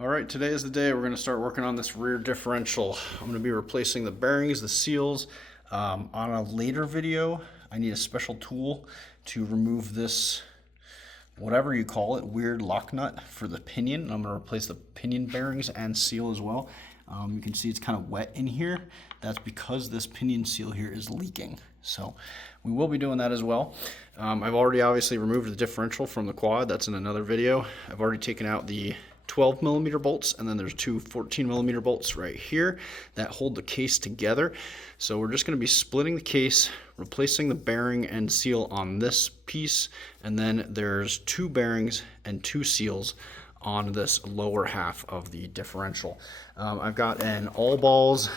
All right, today is the day we're going to start working on this rear differential. I'm going to be replacing the bearings, the seals. On a later video, I need a special tool to remove this, whatever you call it, weird lock nut for the pinion. I'm going to replace the pinion bearings and seal as well. You can see it's kind of wet in here. That's because this pinion seal here is leaking. So we will be doing that as well. I've already obviously removed the differential from the quad. That's in another video. I've already taken out the 12 millimeter bolts, and then there's two 14 millimeter bolts right here that hold the case together. So we're just going to be splitting the case, replacing the bearing and seal on this piece, and then there's two bearings and two seals on this lower half of the differential. I've got an all balls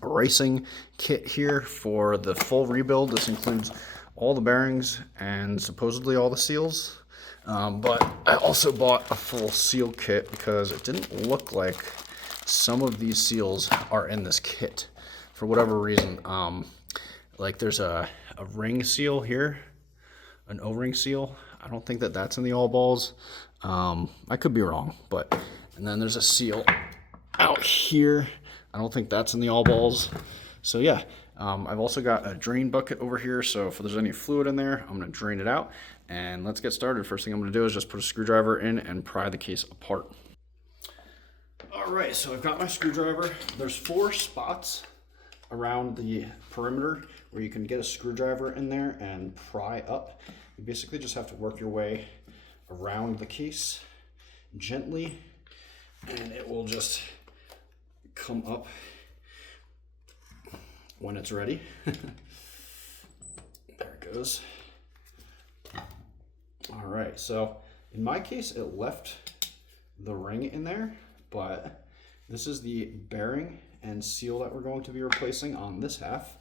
racing kit here for the full rebuild. This includes all the bearings and supposedly all the seals. But I also bought a full seal kit because it didn't look like some of these seals are in this kit for whatever reason. Like there's a ring seal here, an O-ring seal. I don't think that that's in the all balls. I could be wrong, and then there's a seal out here. I don't think that's in the all balls. So yeah, I've also got a drain bucket over here, so if there's any fluid in there, I'm going to drain it out. And let's get started. First thing I'm going to do is just put a screwdriver in and pry the case apart. All right, so I've got my screwdriver. There's 4 spots around the perimeter where you can get a screwdriver in there and pry up. You basically just have to work your way around the case gently, and it will just come up when it's ready. There it goes. All right, so in my case, it left the ring in there, but this is the bearing and seal that we're going to be replacing on this half.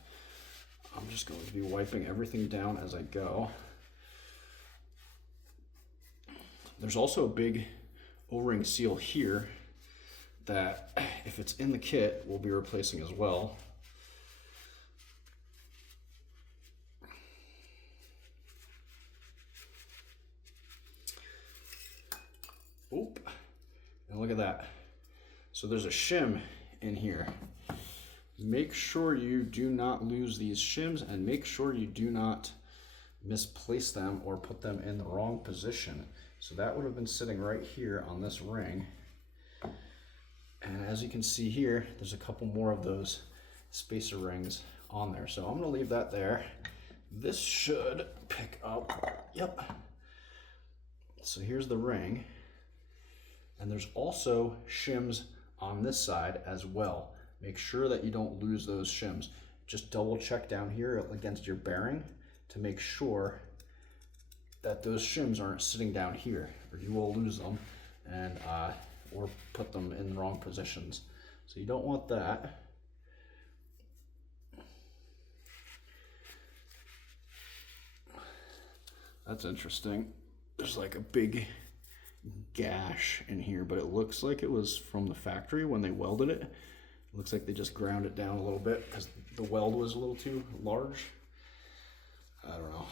I'm just going to be wiping everything down as I go. There's also a big O-ring seal here that, if it's in the kit, we'll be replacing as well. Oop, and look at that. So there's a shim in here. Make sure you do not lose these shims, and make sure you do not misplace them or put them in the wrong position. So that would have been sitting right here on this ring. And as you can see here, there's a couple more of those spacer rings on there. So I'm gonna leave that there. This should pick up, yep. So here's the ring. And there's also shims on this side as well. Make sure that you don't lose those shims. Just double check down here against your bearing to make sure that those shims aren't sitting down here, or you will lose them and or put them in the wrong positions. So you don't want that. That's interesting. There's like a big gash in here, but it looks like it was from the factory when they welded it. It looks like they just ground it down a little bit because the weld was a little too large. I don't know.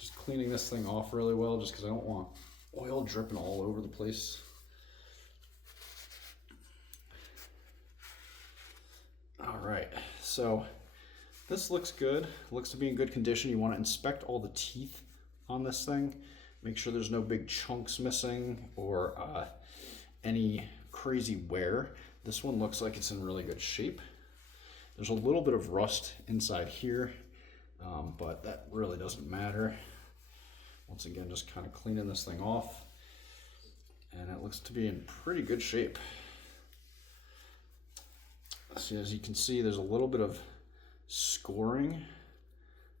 Just cleaning this thing off really well, just because I don't want oil dripping all over the place. All right, so this looks good. Looks to be in good condition. You want to inspect all the teeth on this thing. Make sure there's no big chunks missing or any crazy wear. This one looks like it's in really good shape. There's a little bit of rust inside here, but that really doesn't matter. Once again, just kind of cleaning this thing off, and it looks to be in pretty good shape. So as you can see, there's a little bit of scoring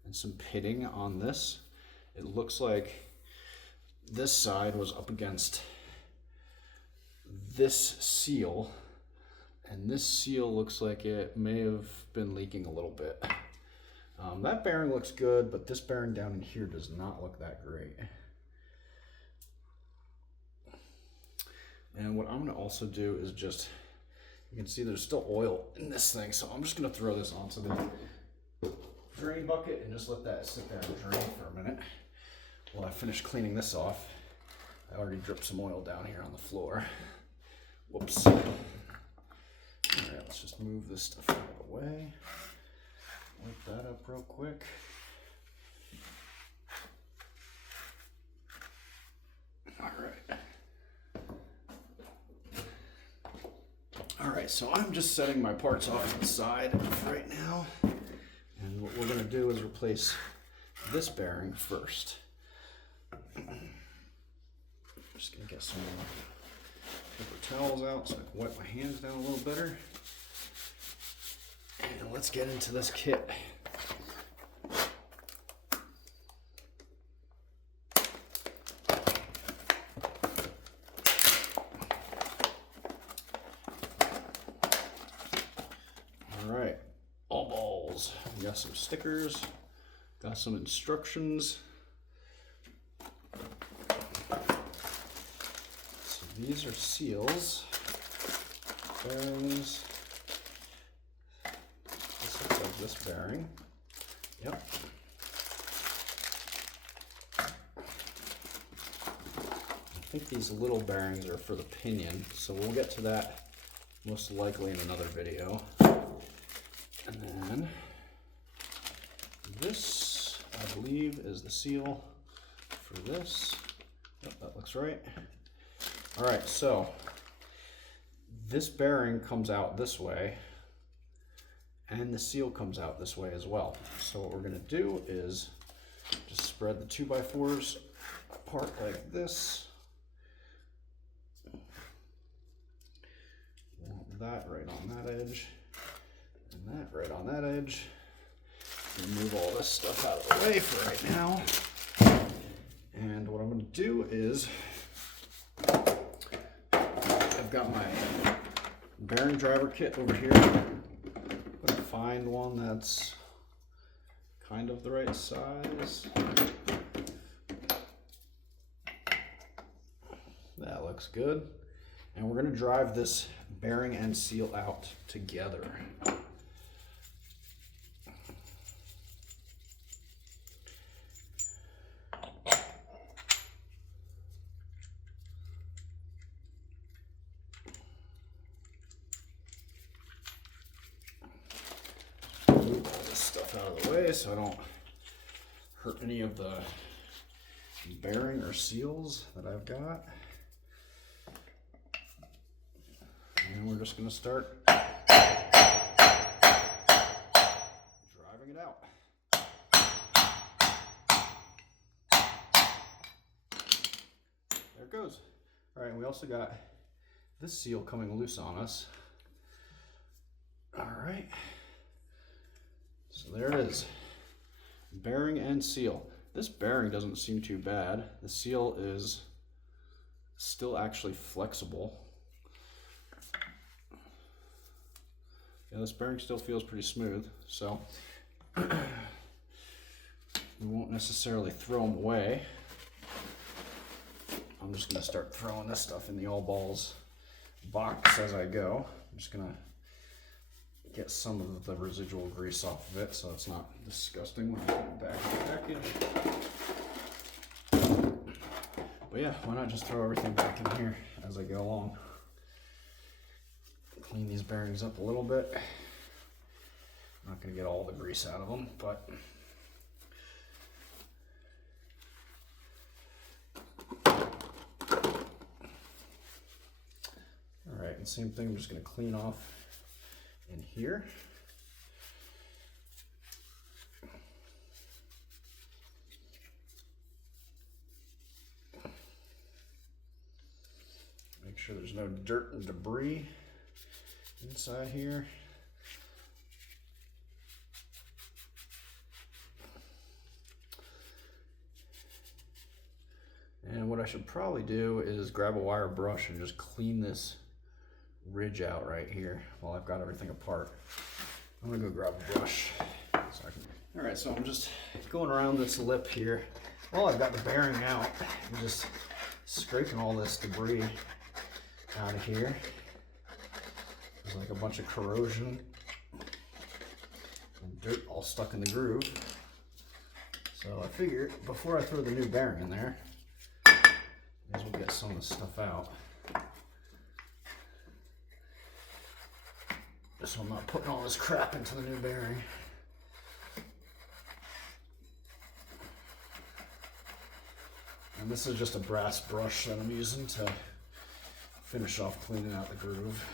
and some pitting on this. It looks like this side was up against this seal, and this seal looks like it may have been leaking a little bit. That bearing looks good, but this bearing down in here does not look that great. And what I'm going to also do is just, you can see there's still oil in this thing, so I'm just going to throw this onto the drain bucket and just let that sit there and drain for a minute while I finish cleaning this off. I already dripped some oil down here on the floor. Whoops. All right, let's just move this stuff out of the way. Wipe that up real quick. All right. All right, so I'm just setting my parts off to the side right now. And what we're gonna do is replace this bearing first. I'm just gonna get some paper towels out so I can wipe my hands down a little better. And let's get into this kit. All right, all balls. We got some stickers, got some instructions. So these are seals, bearings. This looks like this bearing. Yep. I think these little bearings are for the pinion, so we'll get to that most likely in another video. And then this, I believe, is the seal for this. Yep, that looks right. All right, so this bearing comes out this way, and the seal comes out this way as well. So what we're gonna do is just spread the 2x4s apart like this. Want that right on that edge. And that right on that edge. Remove all this stuff out of the way for right now. And what I'm going to do is, I've got my bearing driver kit over here. I'm going to find one that's kind of the right size. That looks good. And we're going to drive this bearing and seal out together. Move all this stuff out of the way so I don't hurt any of the bearing or seals that I've got. And we're just going to start driving it out. There it goes. All right, we also got this seal coming loose on us. All right. So there it is. Bearing and seal. This bearing doesn't seem too bad. The seal is still actually flexible. Yeah, this bearing still feels pretty smooth, so we won't necessarily throw them away. I'm just going to start throwing this stuff in the all balls box as I go. I'm just going to get some of the residual grease off of it so it's not disgusting when I put it back in the package. But yeah, why not just throw everything back in here as I go along. Clean these bearings up a little bit. I'm not going to get all the grease out of them, but all right, and same thing, I'm just going to clean off in here. Make sure there's no dirt and debris inside here. And what I should probably do is grab a wire brush and just clean this ridge out right here while I've got everything apart. I'm gonna go grab a brush so I can. All right, so I'm just going around this lip here while I've got the bearing out and just scraping all this debris out of here. There's like a bunch of corrosion and dirt all stuck in the groove. So I figured before I throw the new bearing in there, May as well get some of this stuff out. So I'm not putting all this crap into the new bearing. And this is just a brass brush that I'm using to finish off cleaning out the groove.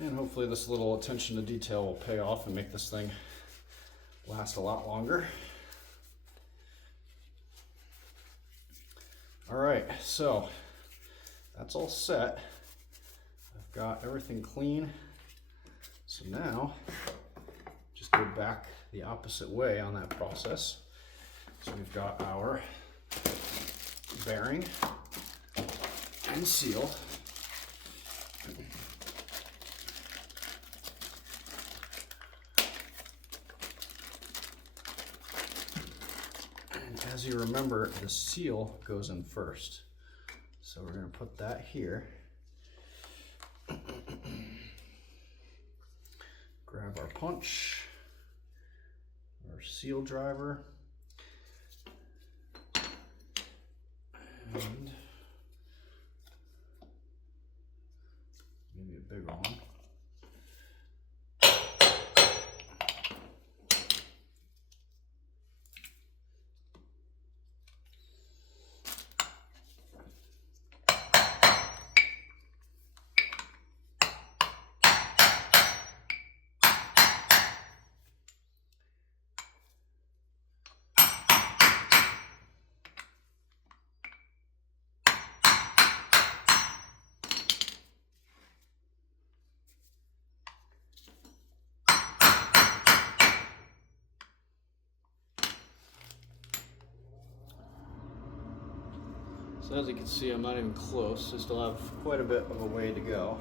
And hopefully this little attention to detail will pay off and make this thing last a lot longer. All right, so that's all set. I've got everything clean. So now, just go back the opposite way on that process. So we've got our bearing and seal. As you remember, the seal goes in first. So we're going to put that here. Grab our punch, our seal driver, and maybe a bigger one. So as you can see, I'm not even close. I still have quite a bit of a way to go.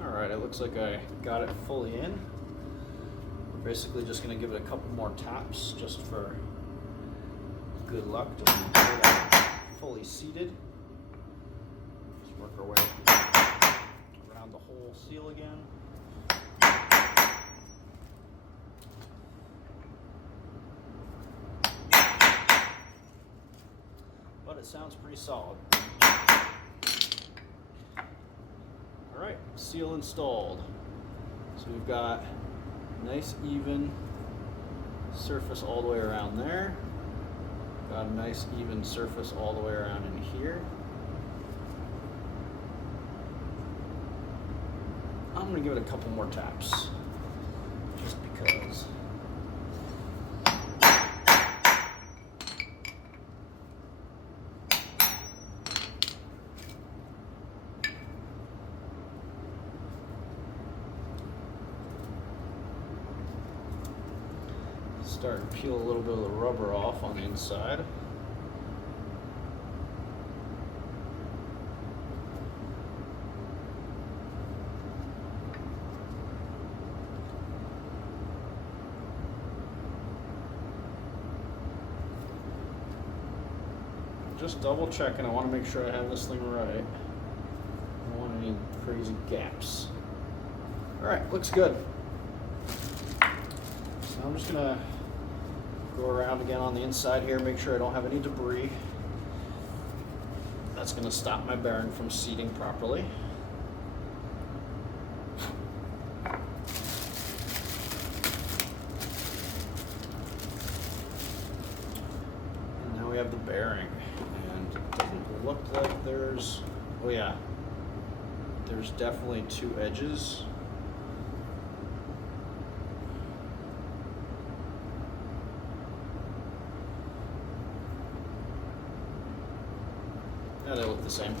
Alright, it looks like I got it fully in. We're basically just going to give it a couple more taps just for good luck to get it fully seated. Just work our way around the whole seal again. But it sounds pretty solid. Alright, seal installed. So we've got nice even surface all the way around there. Got a nice even surface all the way around in here. I'm going to give it a couple more taps, just because. Starting to peel a little bit of the rubber off on the inside. Just double checking. I want to make sure I have this thing right. I don't want any crazy gaps. All right, looks good. So I'm just gonna Go around again on the inside here, make sure I don't have any debris. That's going to stop my bearing from seating properly. And now we have the bearing, and it doesn't look like there's, oh yeah, there's definitely two edges. Yeah, they look the same.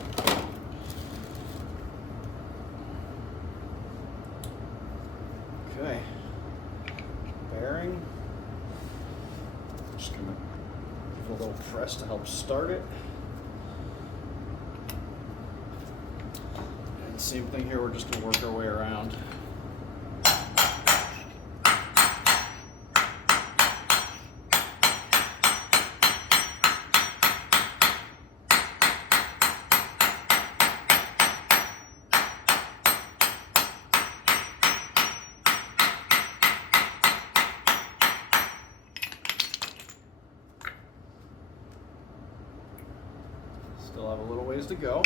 Okay, bearing. Just gonna give it a little press to help start it. And same thing here, we're just gonna work our way around. Still have a little ways to go.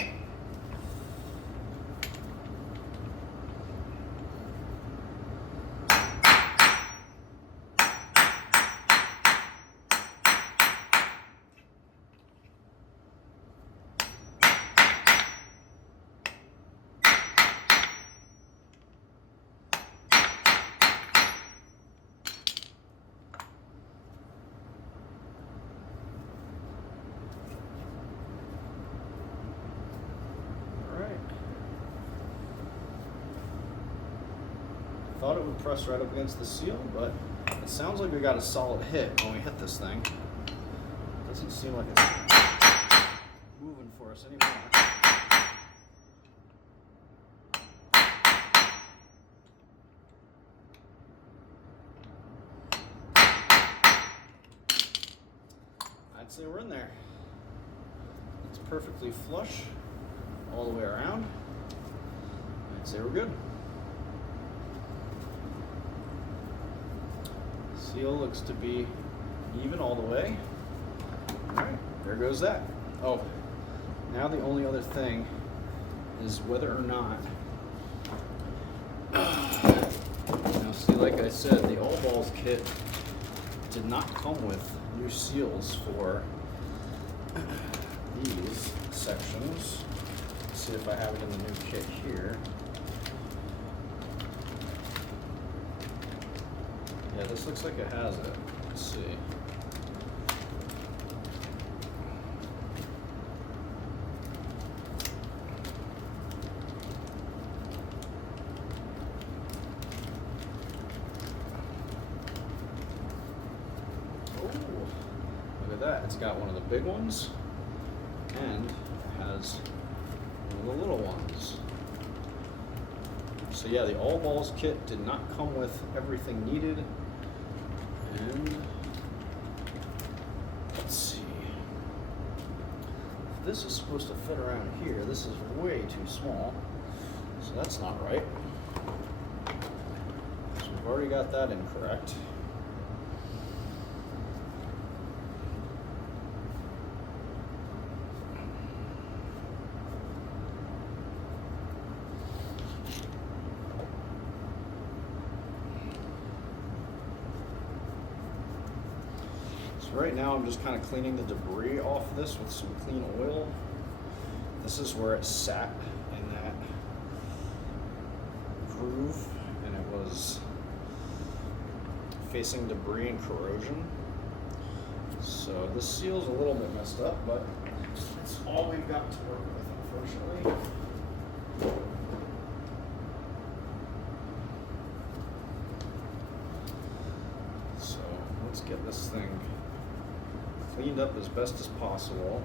Thought it would press right up against the seal, but it sounds like we got a solid hit when we hit this thing. Doesn't seem like it's moving for us anymore. I'd say we're in there. It's perfectly flush all the way around. I'd say we're good. Seal looks to be even all the way. Alright, there goes that. Oh, now the only other thing is whether or not, now see, like I said, the All Balls kit did not come with new seals for these sections. Let's see if I have it in the new kit here. Yeah, this looks like it has it. Let's see. Oh, look at that. It's got one of the big ones, and it has one of the little ones. So yeah, the All Balls kit did not come with everything needed. And let's see. If this is supposed to fit around here, this is way too small. So that's not right. So we've already got that incorrect. Right now I'm just kind of cleaning the debris off this with some clean oil. This is where it sat in that groove, and it was facing debris and corrosion. So this seal's a little bit messed up, but it's all we've got to work with, unfortunately. So let's get this thing cleaned up as best as possible.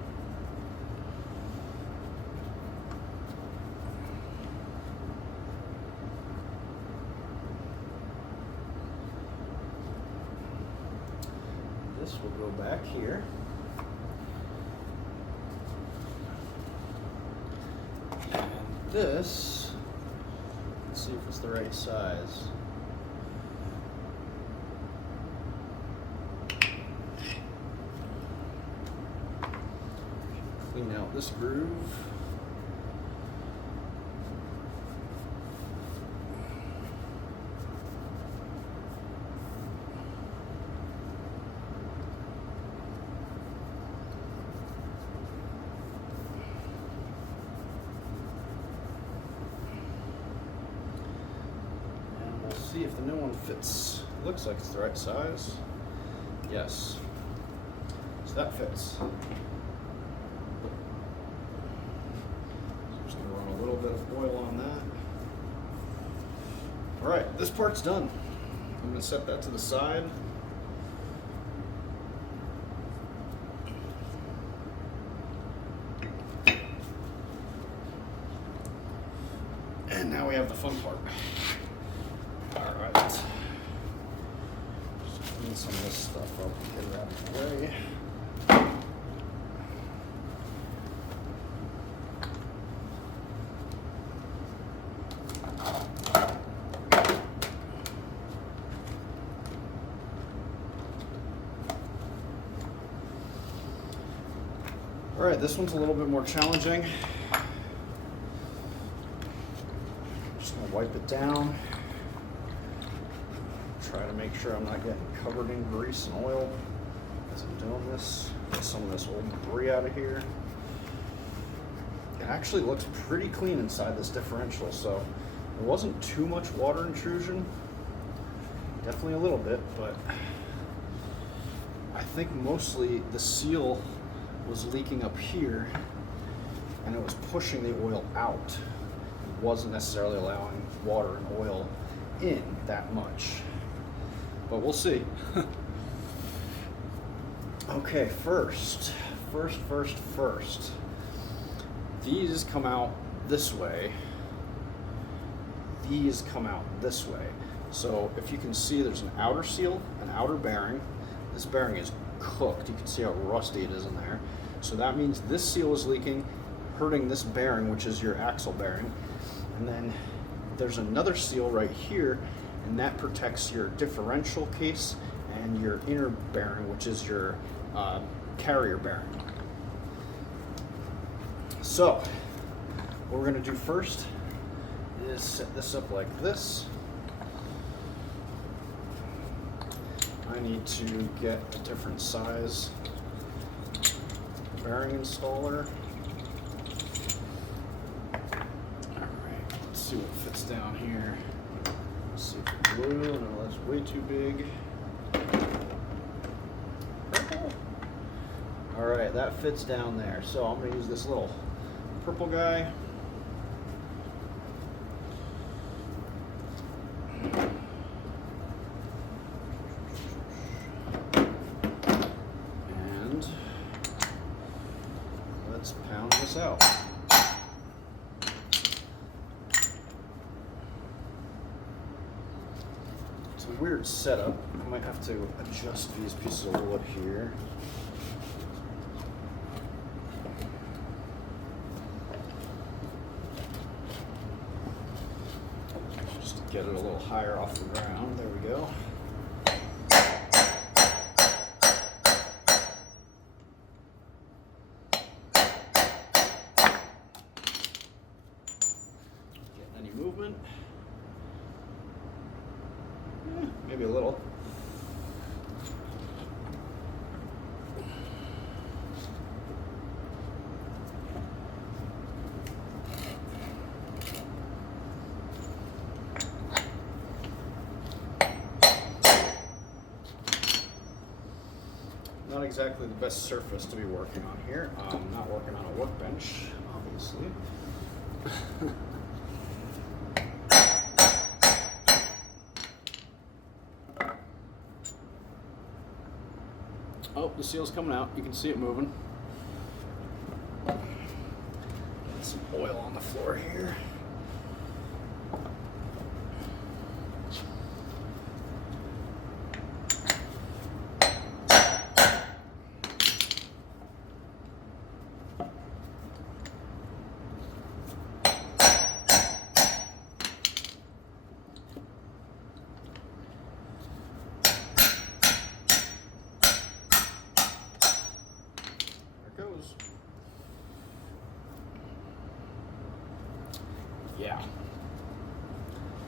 This will go back here. And this, let's see if it's the right size. Clean out this groove. And we'll see if the new one fits. Looks like it's the right size. Yes. So that fits. Just gonna run a little bit of oil on that. All right, this part's done. I'm gonna set that to the side. And now we have the fun part. All right. Just clean some of this stuff up and get it out of the way. All right, this one's a little bit more challenging. Just gonna wipe it down. Try to make sure I'm not getting covered in grease and oil as I'm doing this. Get some of this old debris out of here. It actually looks pretty clean inside this differential, so there wasn't too much water intrusion. Definitely a little bit, but I think mostly the seal was leaking up here and it was pushing the oil out. It wasn't necessarily allowing water and oil in that much. But we'll see. Okay, first. These come out this way. These come out this way. So if you can see, there's an outer seal, an outer bearing. This bearing is cooked. You can see how rusty it is in there. So that means this seal is leaking, hurting this bearing, which is your axle bearing. And then there's another seal right here, and that protects your differential case and your inner bearing, which is your carrier bearing. So what we're going to do first is set this up like this. I need to get a different size bearing installer. Alright, let's see what fits down here. Let's see if it's blue. No, that's way too big. Purple. Alright, that fits down there. So I'm going to use this little purple guy. Out. It's a weird setup. I might have to adjust these pieces of wood here. Just to get it a little higher off the ground. There we go. Movement. Maybe a little. Not exactly the best surface to be working on here. I'm not working on a workbench, obviously. Oh, the seal's coming out. You can see it moving. Get some oil on the floor here. Yeah.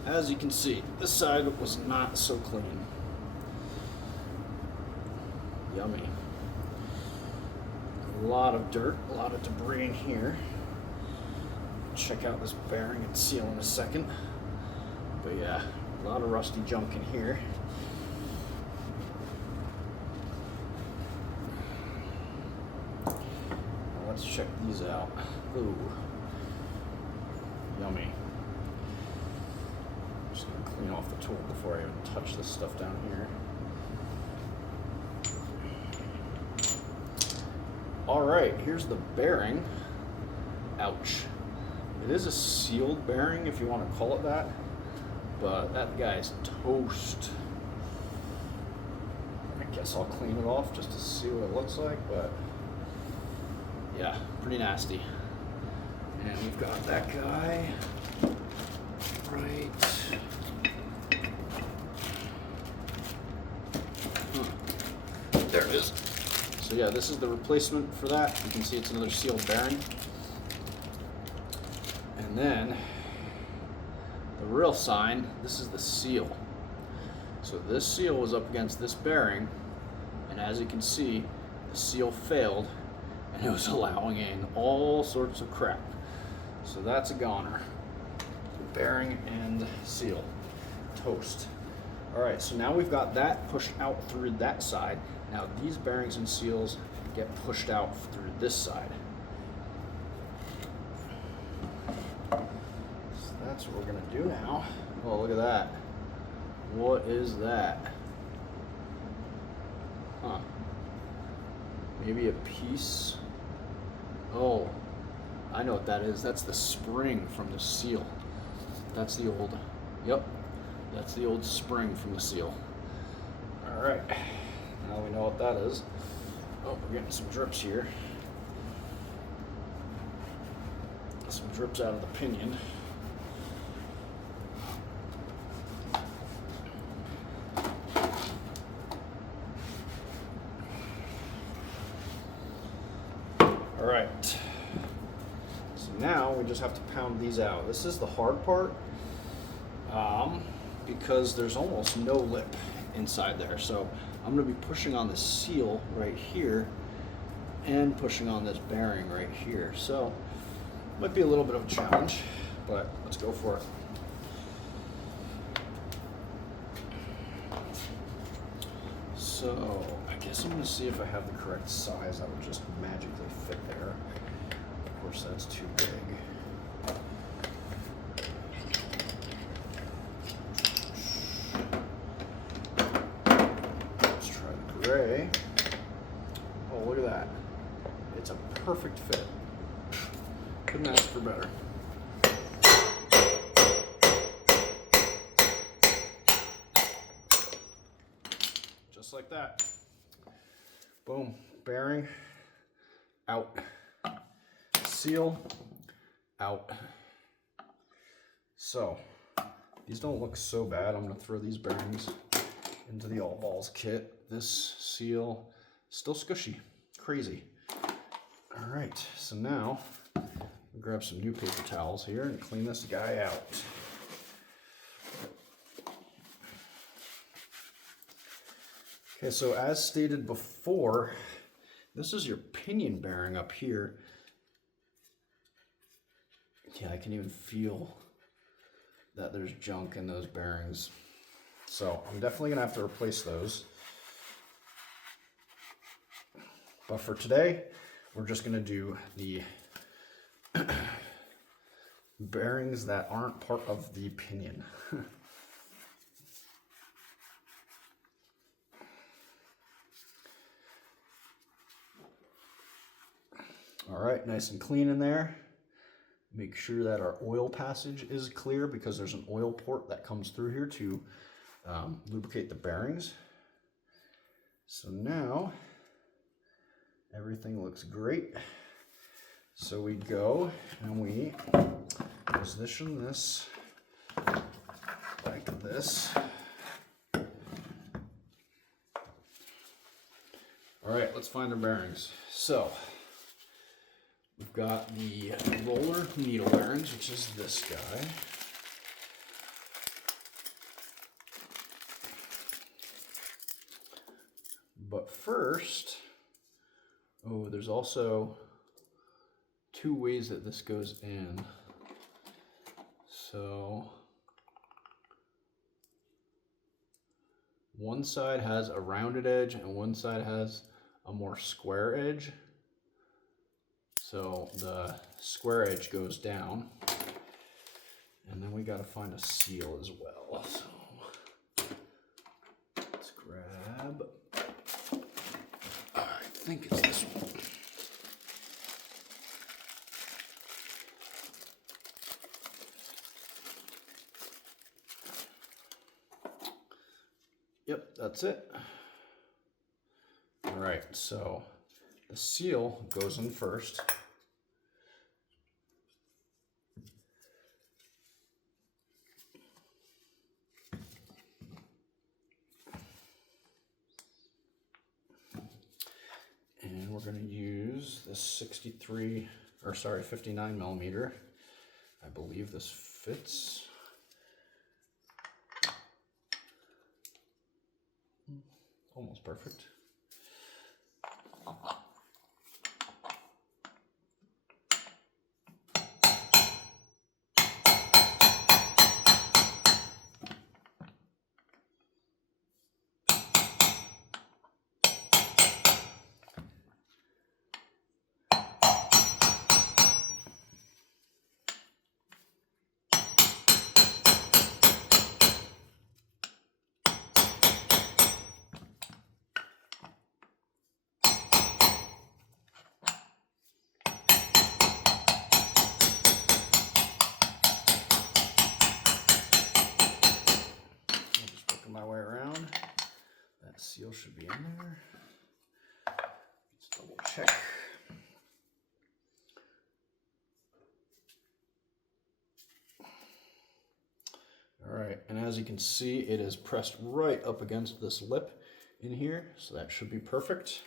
As you can see, this side was not so clean. Yummy. A lot of dirt, a lot of debris in here. Check out this bearing and seal in a second. But yeah, a lot of rusty junk in here. Now let's check these out. Ooh. Yummy. I'm just gonna clean off the tool before I even touch this stuff down here. Alright, here's the bearing. Ouch. It is a sealed bearing, if you want to call it that, but that guy's toast. I guess I'll clean it off just to see what it looks like, but yeah, pretty nasty. And we've got that guy right. There it is. So yeah, this is the replacement for that. You can see it's another sealed bearing. And then the real sign, this is the seal. So this seal was up against this bearing, and as you can see, the seal failed and it was allowing in all sorts of crap. So that's a goner. Bearing and seal. Toast. Alright, so now we've got that pushed out through that side. Now these bearings and seals get pushed out through this side. So that's what we're going to do now. Oh, look at that. What is that? Huh. Maybe a piece. Oh, I know what that is. That's the spring from the seal. That's the old, yep, that's the old spring from the seal. All right, now we know what that is. Oh, we're getting some drips here. Some drips out of the pinion. All right. Now we just have to pound these out. This is the hard part because there's almost no lip inside there. So I'm going to be pushing on the seal right here and pushing on this bearing right here. So might be a little bit of a challenge, but let's go for it. So I guess I'm going to see if I have the correct size that would just magically fit there. Of course, that's too big. Let's try the gray. Oh, look at that. It's a perfect fit. Couldn't ask for better. Just like that. Boom. Bearing out. Seal out. So these don't look so bad. I'm going to throw these bearings into the all balls kit. This seal still squishy, crazy. All right, so now I'll grab some new paper towels here and clean this guy out. Okay, so as stated before, this is your pinion bearing up here. Yeah, I can even feel that there's junk in those bearings. So I'm definitely gonna have to replace those. But for today, we're just gonna do the bearings that aren't part of the pinion. All right, nice and clean in there. Make sure that our oil passage is clear because there's an oil port that comes through here to lubricate the bearings. So now everything looks great. So we go and we position this like this. All right, let's find our bearings. So we've got the roller needle bearings, which is this guy. But first, oh, there's also 2 ways that this goes in. So one side has a rounded edge and one side has a more square edge. So the square edge goes down, and then we got to find a seal as well. So let's grab, I think it's this one. Yep, that's it. All right, so the seal goes in first. And we're going to use this 59 millimeter. I believe this fits. Almost perfect. My way around. That seal should be in there. Let's double check. All right, and as you can see, it is pressed right up against this lip in here, so that should be perfect.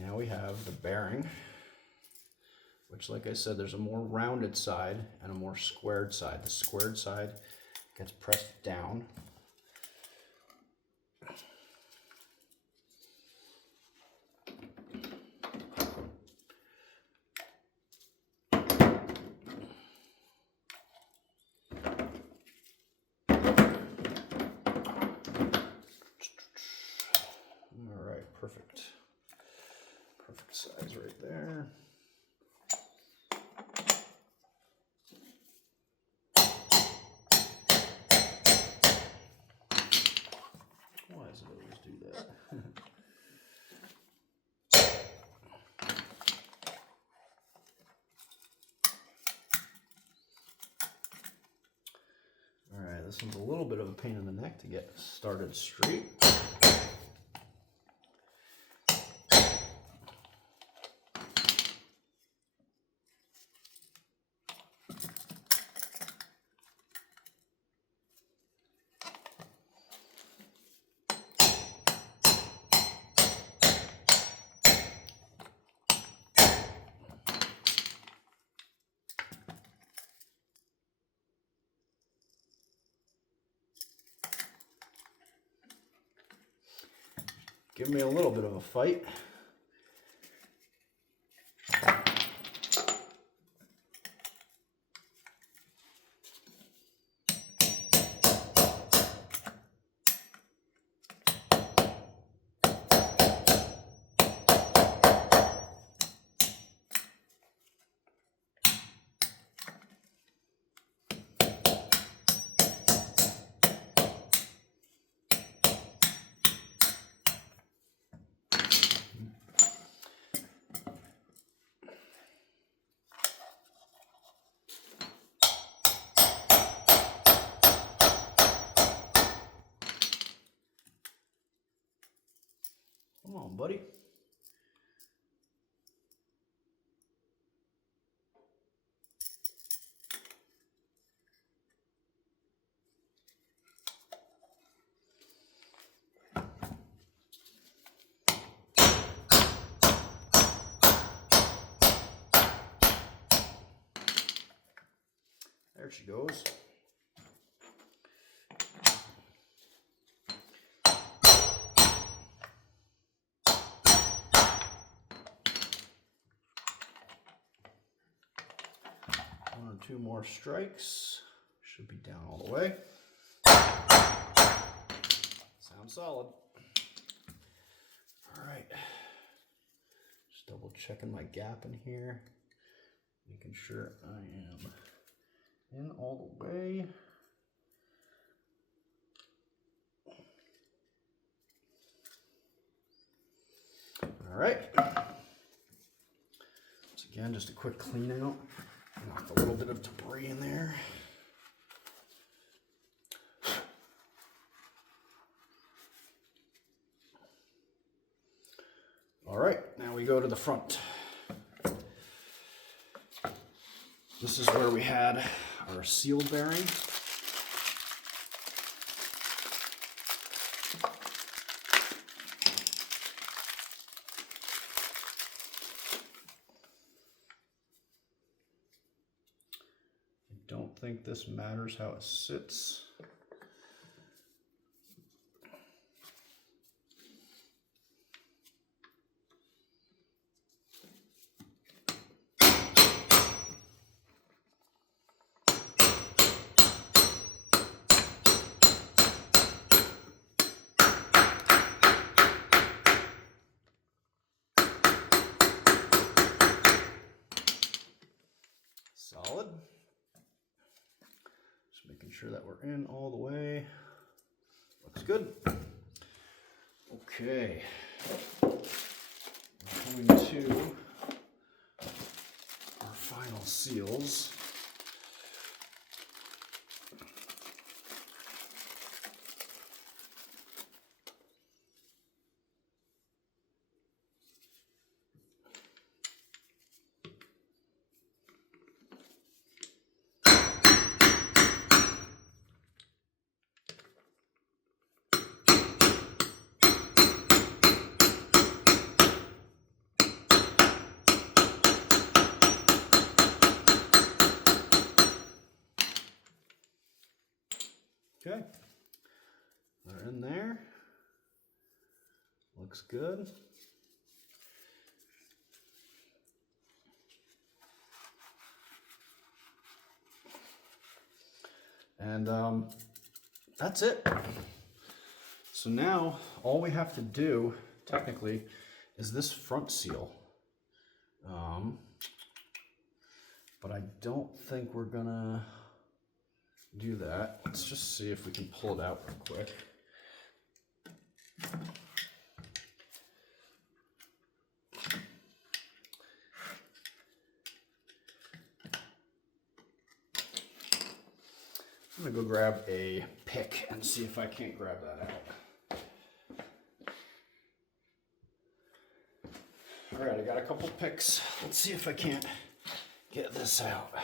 Now we have the bearing, which, like I said, there's a more rounded side and a more squared side. The squared side gets pressed down. All right, perfect. Perfect size right there. Why does it always do that? All right, this one's a little bit of a pain in the neck to get started straight. Give me a little bit of a fight. Come on, buddy. There she goes. One or two more strikes. Should be down all the way. Sounds solid. All right. Just double checking my gap in here. Making sure I am in all the way. All right. Once again, just a quick clean out. Knock a little bit of debris in there. All right, now we go to the front. This is where we had our seal bearing. I don't think this matters how it sits. Solid. Just making sure that we're in all the way. Looks good. Okay. We're coming to our final seals. Okay, they're in there. Looks good. And that's it. So now all we have to do technically is this front seal. But I don't think we're gonna do that. Let's just see if we can pull it out real quick. I'm gonna go grab a pick and see if I can't grab that out. All right, I got a couple picks. Let's see if I can't get this out.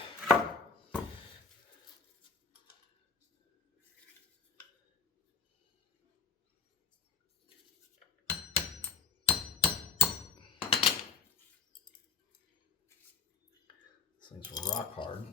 This thing's rock hard.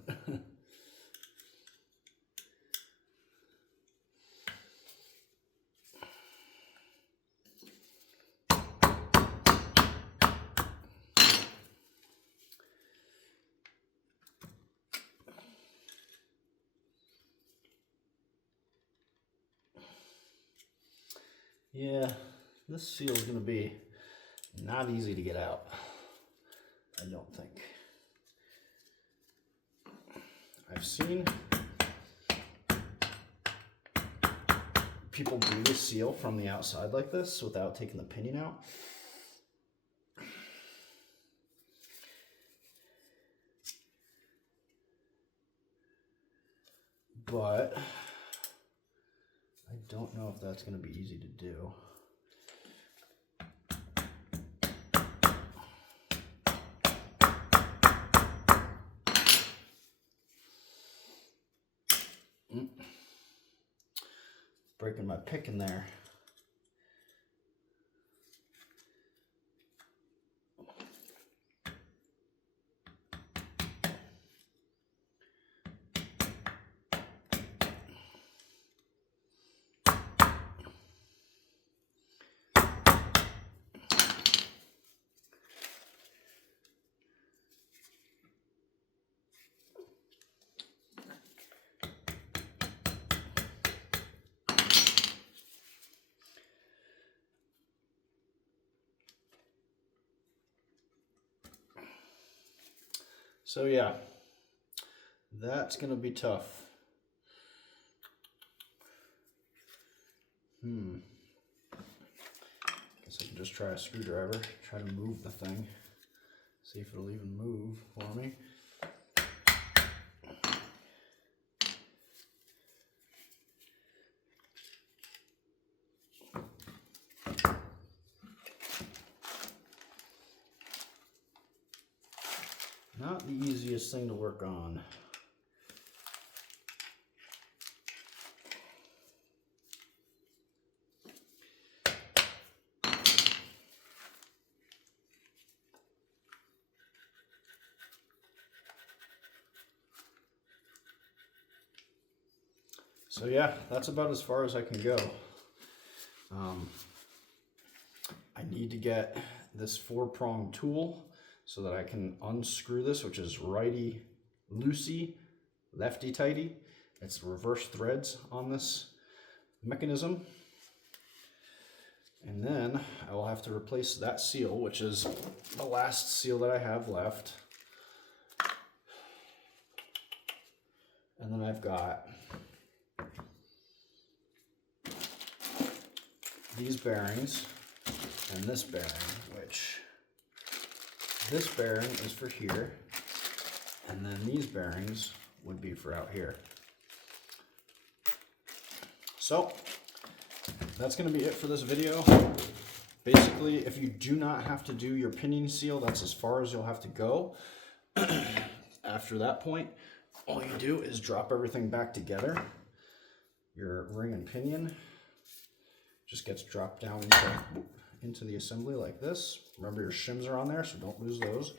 Yeah, this seal is going to be not easy to get out, I don't think. I've seen people do the seal from the outside like this without taking the pinion out. But I don't know if that's going to be easy to do. Breaking my pick in there. So yeah, that's gonna be tough. Guess I can just try a screwdriver, try to move the thing, see if it'll even move for me. Not the easiest thing to work on. So yeah, that's about as far as I can go. I need to get this 4-prong tool so that I can unscrew this, which is righty loosey, lefty tighty. It's reverse threads on this mechanism. And then I will have to replace that seal, which is the last seal that I have left. And then I've got these bearings and this bearing, which this bearing is for here, and then these bearings would be for out here. So that's going to be it for this video. Basically, if you do not have to do your pinion seal, that's as far as you'll have to go. After that point, all you do is drop everything back together. Your ring and pinion just gets dropped down into the assembly like this. Remember, your shims are on there, so don't lose those.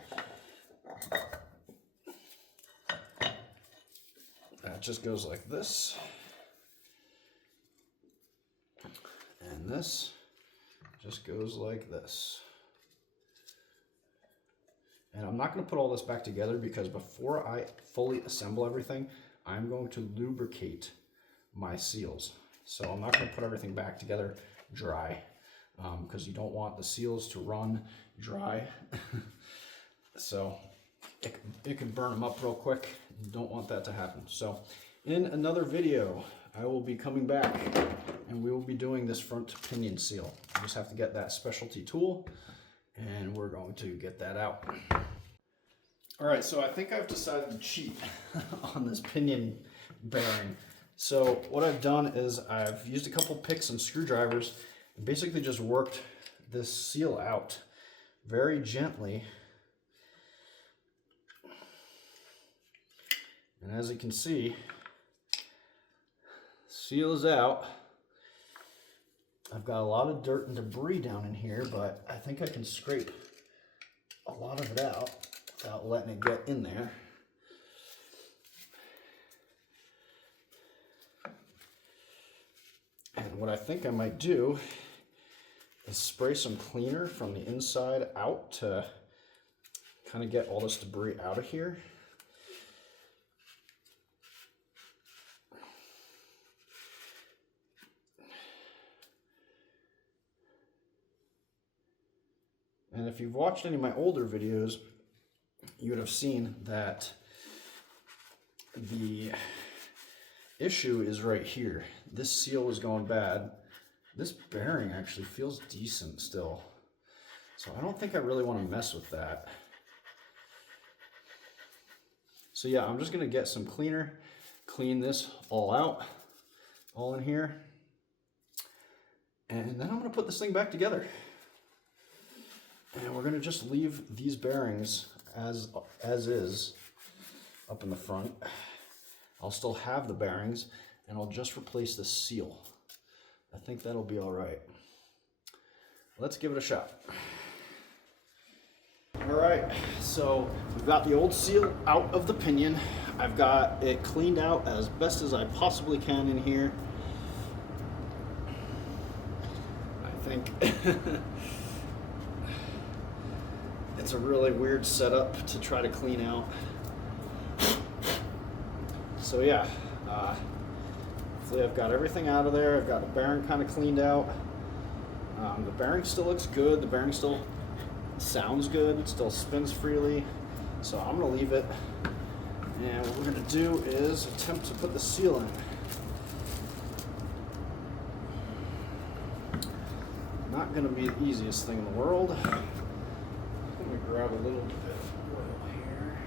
That just goes like this. And this just goes like this. And I'm not going to put all this back together because before I fully assemble everything, I'm going to lubricate my seals. So I'm not going to put everything back together dry because you don't want the seals to run dry. So it can burn them up real quick. You don't want that to happen. So in another video, I will be coming back and we will be doing this front pinion seal. I just have to get that specialty tool and we're going to get that out. All right, so I think I've decided to cheat on this pinion bearing. So what I've done is I've used a couple picks and screwdrivers and basically just worked this seal out very gently. And as you can see, seal is out. I've got a lot of dirt and debris down in here, but I think I can scrape a lot of it out without letting it get in there. And what I think I might do is spray some cleaner from the inside out to kind of get all this debris out of here. And if you've watched any of my older videos, you would have seen that the issue is right here. This seal is going bad. This bearing actually feels decent still. So I don't think I really want to mess with that. So yeah, I'm just going to get some cleaner, clean this all out, all in here. And then I'm going to put this thing back together. And we're going to just leave these bearings as is up in the front. I'll still have the bearings and I'll just replace the seal. I think that'll be all right. Let's give it a shot. All right, so we've got the old seal out of the pinion. I've got it cleaned out as best as I possibly can in here. I think it's a really weird setup to try to clean out. So yeah, hopefully I've got everything out of there. I've got the bearing kind of cleaned out. The bearing still looks good. The bearing still sounds good. It still spins freely. So I'm going to leave it, and what we're going to do is attempt to put the seal in. Not going to be the easiest thing in the world. Let me grab a little bit of oil here.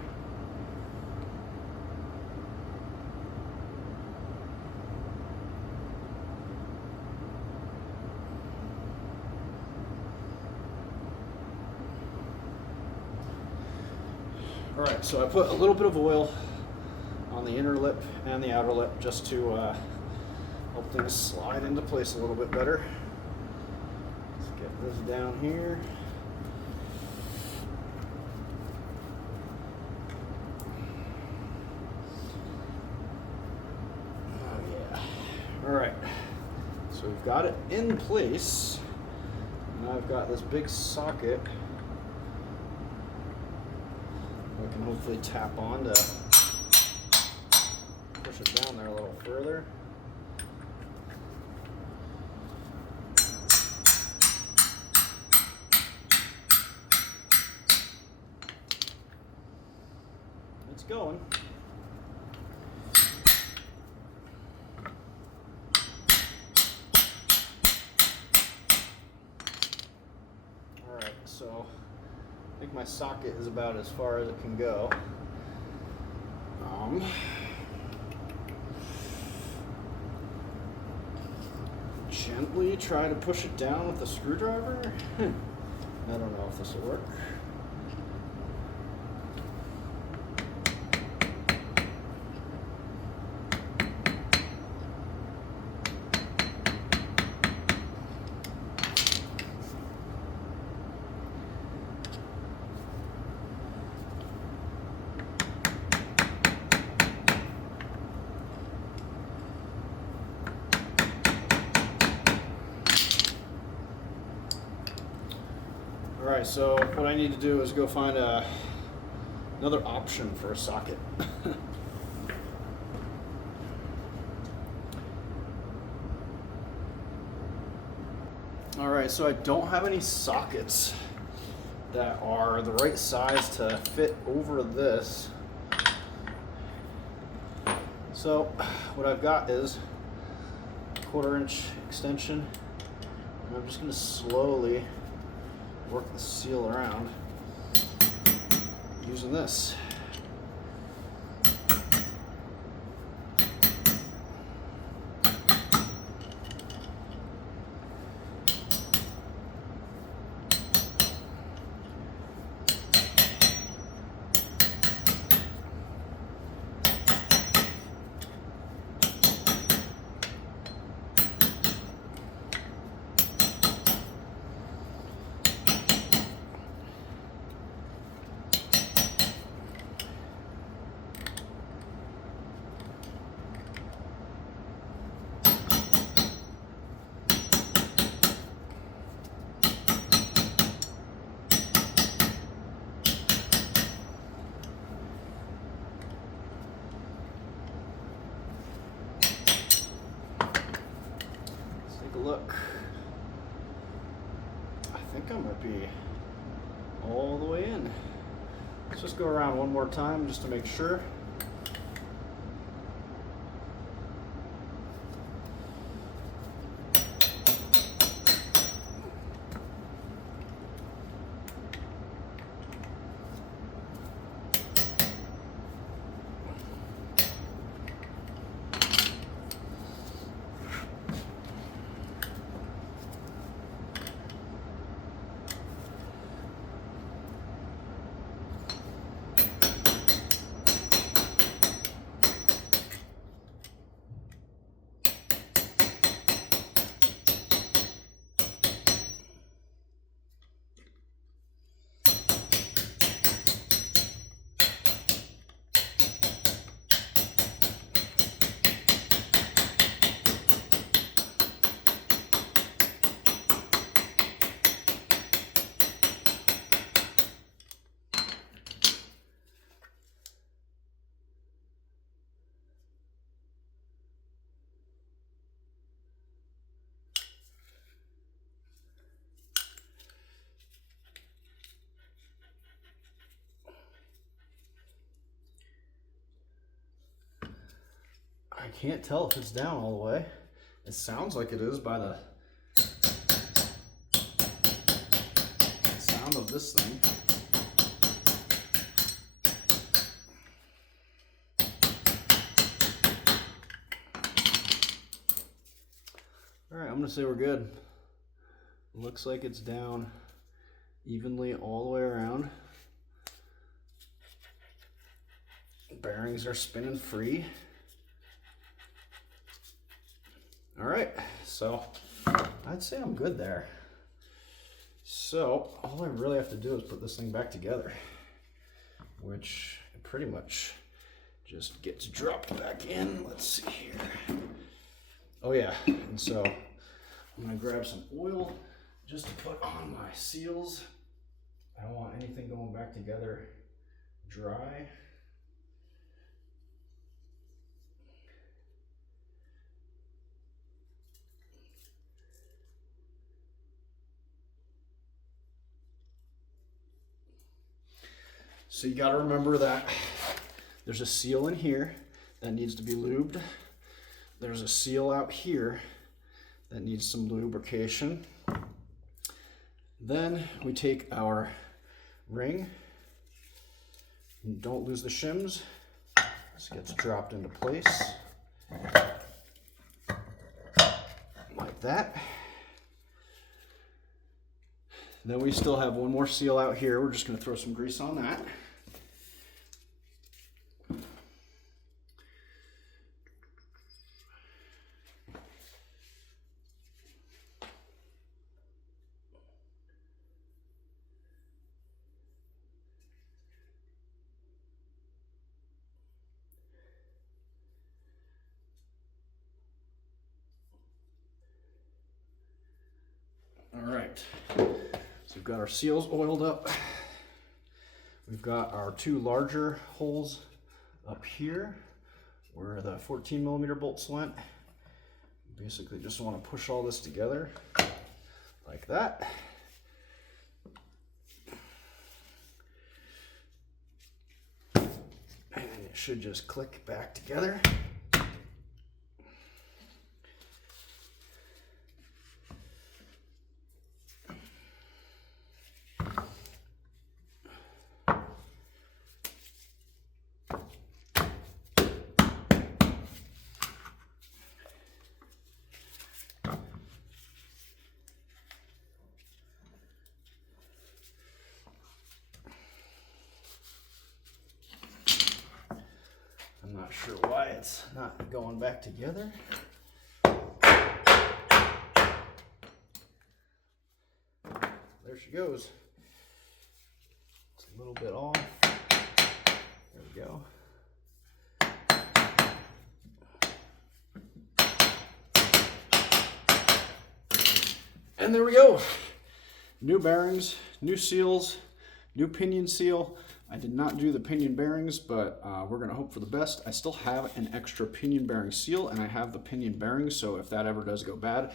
All right, so I put a little bit of oil on the inner lip and the outer lip just to help things slide into place a little bit better. Let's get this down here. Oh yeah. All right, so we've got it in place. And I've got this big socket I can hopefully tap on to push it down there a little further. It's going. All right, so I think my socket is about as far as it can go. Gently try to push it down with the screwdriver. I don't know if this will work. Alright, so what I need to do is go find another option for a socket. Alright, so I don't have any sockets that are the right size to fit over this. So what I've got is a 1/4 inch extension, and I'm just going to slowly work the seal around using this. Look, I think I might be all the way in. Let's just go around one more time just to make sure. can't tell if it's down all the way. It sounds like it is by the sound of this thing. All right, I'm gonna say we're good. Looks like it's down evenly all the way around. Bearings are spinning free. All right, so I'd say I'm good there. So all I really have to do is put this thing back together, which pretty much just gets dropped back in. Let's see here. Oh yeah, and so I'm gonna grab some oil just to put on my seals. I don't want anything going back together dry. So you got to remember that there's a seal in here that needs to be lubed. There's a seal out here that needs some lubrication. Then we take our ring, and don't lose the shims. This gets dropped into place like that. Then we still have one more seal out here. We're just going to throw some grease on that. All right, so we've got our seals oiled up. We've got our two larger holes up here where the 14mm bolts went. Basically just want to push all this together like that. And it should just click back together. I'm not sure why it's not going back together. There she goes. It's a little bit off. There we go. And there we go. New bearings, new seals, new pinion seal. I did not do the pinion bearings, but we're gonna hope for the best. I still have an extra pinion bearing seal and I have the pinion bearings, so if that ever does go bad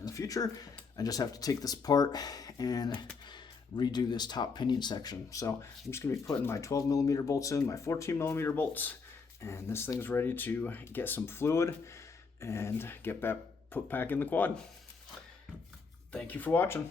in the future, I just have to take this apart and redo this top pinion section. So I'm just gonna be putting my 12mm bolts in, my 14mm bolts, and this thing's ready to get some fluid and get back, put back in the quad. Thank you for watching.